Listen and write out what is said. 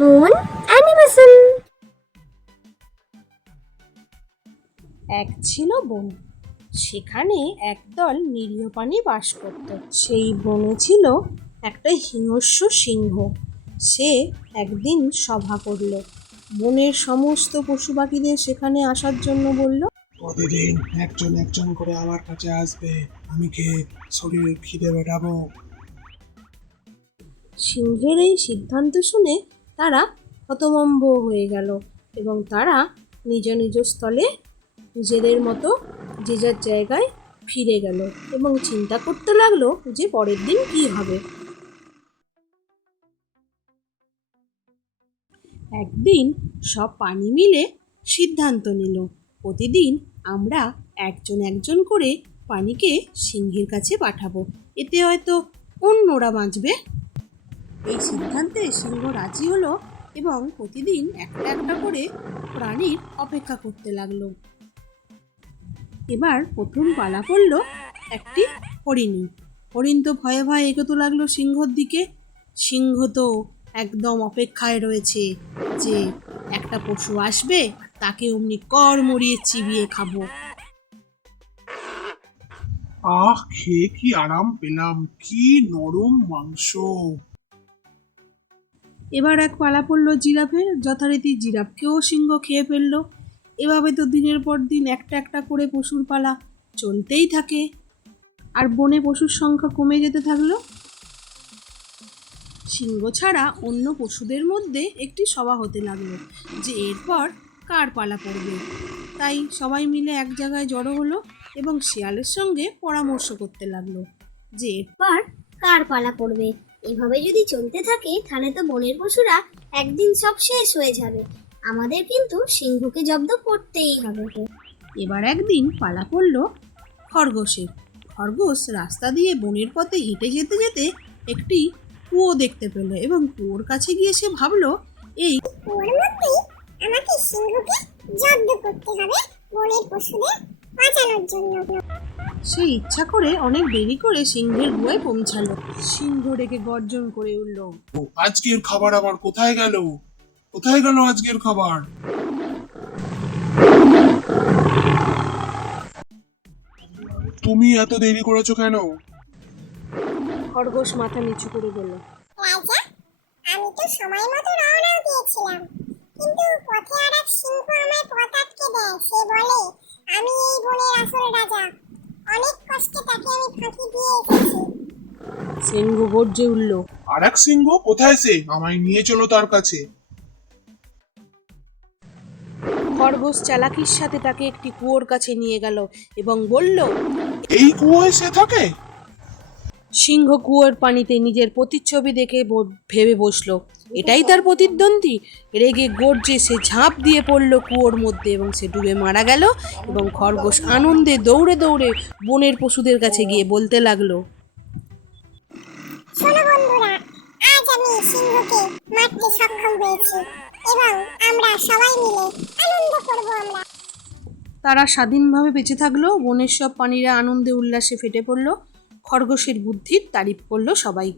Moon animation. এক ছিল বন, সেখানে একদল নিরীহ প্রাণী বাস করত। সেই বনে ছিল একটা হিংস্র সিংহ। সে একদিন সভা করল, বনের সমস্ত পশু পাখিদের সেখানে আসার জন্য বলল। প্রতিদিন একজন একজন করে আমার কাছে আসবে, আমি খেয়ে শরীরের খিদে মেটাবো। সিংহের এই সিদ্ধান্ত শুনে তারা হতভম্ব হয়ে গেল এবং তারা নিজ নিজ স্থলে নিজেদের মতো যে যার জায়গায় ফিরে গেল এবং চিন্তা করতে লাগলো যে পরের দিন কি হবে। একদিন সব প্রাণী মিলে সিদ্ধান্ত নিল, প্রতিদিন আমরা একজন একজন করে প্রাণীকে সিংহের কাছে পাঠাবো, এতে হয়তো অন্যরা বাঁচবে। এই সিদ্ধান্তে সিংহ রাজি হলো এবং প্রতিদিন একটা একটা করে প্রাণীর অপেক্ষা করতে লাগলো। এবার প্রথম পালা পড়ল একটি হরিণী। হরিণ তো ভয়ে ভয়ে এগোতে লাগলো সিংহর দিকে। সিংহ তো একদম অপেক্ষায় রয়েছে যে একটা পশু আসবে, তাকে অমনি কর মরিয়ে চিবিয়ে খাবো। আহ, খেয়ে কি আরাম পেলাম, কি নরম মাংস। এবার এক পালা পড়লো জিরাফের, যথারীতি জিরাফকেও সিংহ খেয়ে ফেললো। এভাবে তো দিনের পর দিন একটা একটা করে পশুর পালা চলতেই থাকে, আর বনে পশুর সংখ্যা কমে যেতে থাকলো। সিংহ ছাড়া অন্য পশুদের মধ্যে একটি সভা হতে লাগলো যে এরপর কার পালা পড়বে। তাই সবাই মিলে এক জায়গায় জড়ো হলো এবং শিয়ালের সঙ্গে পরামর্শ করতে লাগলো যে এবার কার পালা পড়বে? এভাবে যদি চলতে থাকে তাহলে তো বনের পশুরা একদিন সব শেষ হয়ে যাবে। আমাদের কিন্তু সিংহকে জব্দ করতেই হবে। এবার একদিন পালা পড়ল খরগোশের। খরগোশ রাস্তা দিয়ে বনের পথে হেঁটে যেতে যেতে একটি কুয়ো দেখতে পেল এবং কুয়োর কাছে গিয়ে সে ভাবলো, এই কুয়োর মধ্যেই আমাকে সিংহকে জব্দ করতে হবে বনের পশুদের বাঁচানোর জন্য। সে ইচ্ছা করে অনেক দেরি করে সিংহের গুহায় পৌঁছালো। সিংহ রেগে গর্জন করে উঠল, আজকের খাবার আমার কোথায় গেল? কোথায় গেল আজকের খাবার? তুমি এত দেরি করেছো কেন? খরগোশ মাথা নিচু করে বলল, রাজা, আমি তো সময় মতো রওনা দিয়েছিলাম, কিন্তু পথে আর এক সিংহ আমায় পথ আটকে দেয়। সে বলে আমি এই বনের আসল রাজা, অনেক কষ্টে তাকে আমি ফাঁকি দিয়ে এসেছি। সিংহ গর্জে উঠল, আর এক সিংহ কোথায়? সে আমায় নিয়ে চলো তার কাছে। খরগোশ চালাকির সাথে তাকে একটি কুয়োর কাছে নিয়ে গেল এবং বলল, এই কুয়োয় সে থাকে? সিংহ কুয়োর পানিতে নিজের প্রতিচ্ছবি দেখে ভেবে বসলো এটাই তার প্রতিদ্বন্দ্বী। রেগে গর্জে সে ঝাঁপ দিয়ে পড়ল কুয়োর মধ্যে এবং সে ডুবে মারা গেল। এবং খরগোশ আনন্দে দৌড়ে দৌড়ে বনের পশুদের কাছে গিয়ে বলতে লাগলো, শোনো বন্ধুরা, আজ আমি সিংহকে মারতে সক্ষম হয়েছি এবং আমরা সবাই মিলে আনন্দ করব। তারা স্বাধীনভাবে বেঁচে থাকলো। বনের সব প্রাণীরা আনন্দে উল্লাসে ফেটে পড়ল। খরগোশের বুদ্ধির তারিফ করলো সবাই।